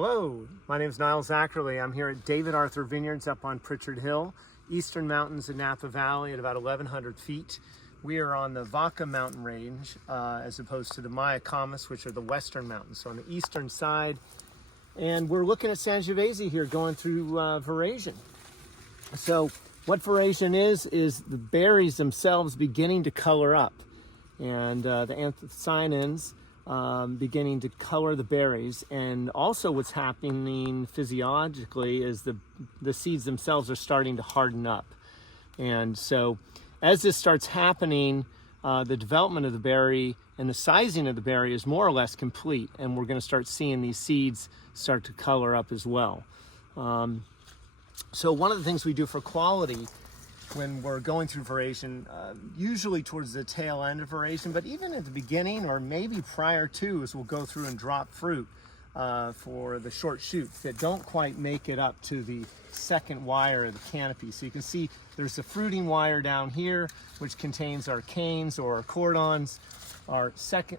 Hello, my name is Nile Zacherle. I'm here at David Arthur Vineyards up on Pritchard Hill, eastern mountains in Napa Valley at about 1,100 feet. We are on the Vaca mountain range as opposed to the Mayacamas, which are the western mountains, so on the eastern side. And we're looking at Sangiovese here going through Veraison. So what Veraison is the berries themselves beginning to color up, and the anthocyanins beginning to color the berries. And also what's happening physiologically is the seeds themselves are starting to harden up. And so as this starts happening, the development of the berry and the sizing of the berry is more or less complete, and we're going to start seeing these seeds start to color up as well. So one of the things we do for quality when we're going through Veraison, usually towards the tail end of Veraison, but even at the beginning or maybe prior to, is we'll go through and drop fruit for the short shoots that don't quite make it up to the second wire of the canopy. So you can see there's the fruiting wire down here, which contains our canes or our cordons, our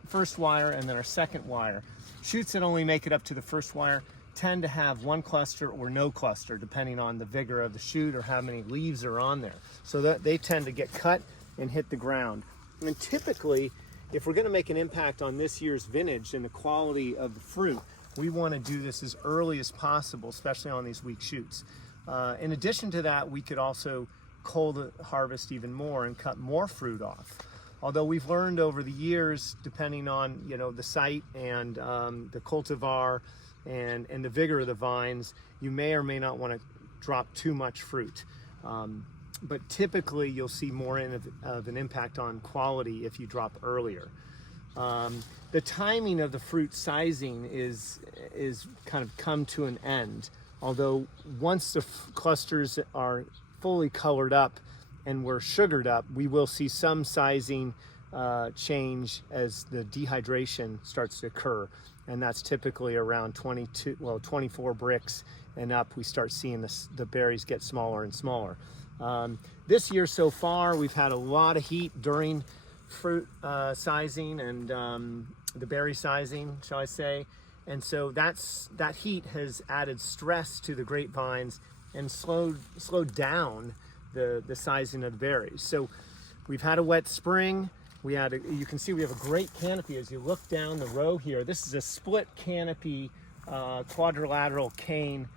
first wire, and then our second wire. Shoots that only make it up to the first wire tend to have one cluster or no cluster, depending on the vigor of the shoot or how many leaves are on there. So that they tend to get cut and hit the ground. And typically, if we're going to make an impact on this year's vintage and the quality of the fruit, we want to do this as early as possible, especially on these weak shoots. In addition to that, we could also cold harvest even more and cut more fruit off. Although we've learned over the years, depending on the site and the cultivar and the vigor of the vines, you may or may not want to drop too much fruit. But typically you'll see more of an impact on quality if you drop earlier. The timing of the fruit sizing is kind of come to an end. Although once the clusters are fully colored up and we're sugared up, we will see some sizing change as the dehydration starts to occur. And that's typically around 24 bricks and up. We start seeing the berries get smaller and smaller. This year so far, we've had a lot of heat during fruit sizing and the berry sizing, shall I say. And so that heat has added stress to the grapevines and slowed down the sizing of the berries. So we've had a wet spring. You can see we have a great canopy as you look down the row here. This is a split canopy, quadrilateral cane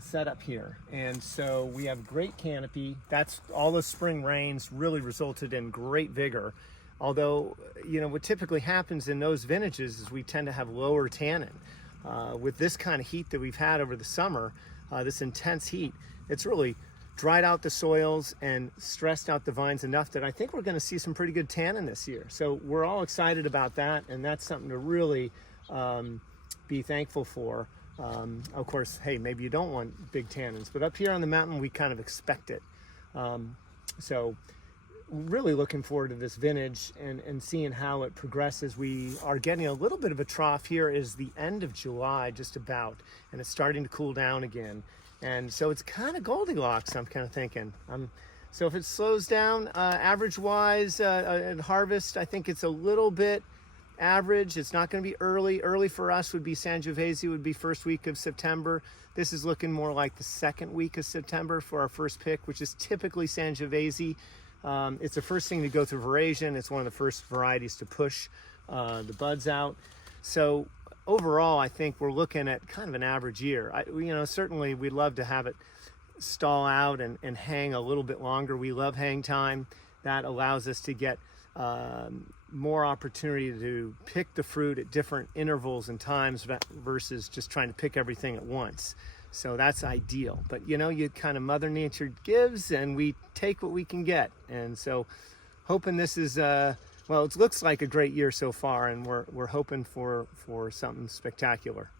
setup here. And so we have a great canopy. That's all the spring rains really resulted in great vigor. Although, what typically happens in those vintages is we tend to have lower tannin. With this kind of heat that we've had over the summer, this intense heat, it's really dried out the soils and stressed out the vines enough that I think we're going to see some pretty good tannin this year. So we're all excited about that, and that's something to really be thankful for. Of course, hey, maybe you don't want big tannins, but up here on the mountain we kind of expect it. So really looking forward to this vintage and seeing how it progresses. We are getting a little bit of a trough here is the end of July, just about, and it's starting to cool down again. And so it's kind of Goldilocks, I'm kind of thinking. So if it slows down average-wise at harvest, I think it's a little bit average. It's not going to be early. Early for us would be Sangiovese, would be first week of September. This is looking more like the second week of September for our first pick, which is typically Sangiovese. It's the first thing to go through Veraison. It's one of the first varieties to push the buds out. So overall, I think we're looking at kind of an average year. Certainly we'd love to have it stall out and hang a little bit longer. We love hang time. That allows us to get more opportunity to pick the fruit at different intervals and times versus just trying to pick everything at once. So that's ideal. But you kind of Mother Nature gives and we take what we can get. And so hoping this is well, it looks like a great year so far, and we're hoping for something spectacular.